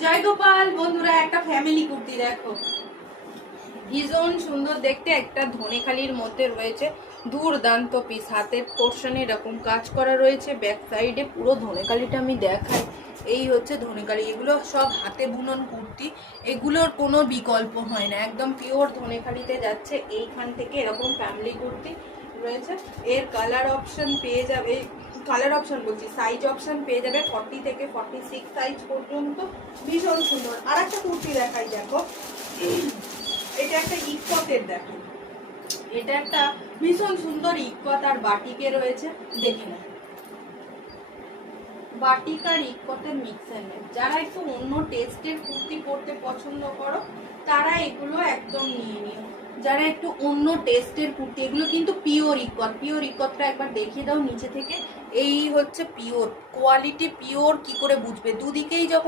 জয় গোপাল বন্ধুরা, একটা ফ্যামিলি কুর্তি দেখো, ভীষণ সুন্দর দেখতে। একটা ধনেখালির মধ্যে রয়েছে, দুর্দান্ত পিস। হাতের পোর্শনে এরকম কাজ করা রয়েছে, ব্যাক সাইডে পুরো ধনেখালিটা আমি দেখাই। এই হচ্ছে ধনেখালি, এগুলো সব হাতে বুনন কুর্তি, এগুলোর কোনো বিকল্প হয় না, একদম পিওর ধনেখালিতে যাচ্ছে। এইখান থেকে এরকম ফ্যামিলি কুর্তি রয়েছে। এর কালার অপশন পেয়ে যাবে, কালার অপশন বলছি, সাইজ অপশন পেয়ে যাবে 40 থেকে 46 সাইজ পর্যন্ত। ভীষণ সুন্দর। আর একটা কুর্তি দেখাই, দেখো এটা একটা ইকতের, দেখো এটা একটা ভীষণ সুন্দর ইকত আর বাটিকে রয়েছে, দেখে না বাটিক আর ইকতের মিক্সার নেই। যারা একটু অন্য টেস্টের কুর্তি পরতে পছন্দ করো তারা এগুলো একদম নিয়ে নিও। যারা একটু অন্য টেস্টের কুর্তি, এগুলো কিন্তু পিওর ইকত। পিওর ইকতটা একবার দেখিয়ে দাও নিচে থেকে। এই হচ্ছে পিওর কোয়ালিটি, পিওর কি করে বুঝবে? দুদিকেই যখন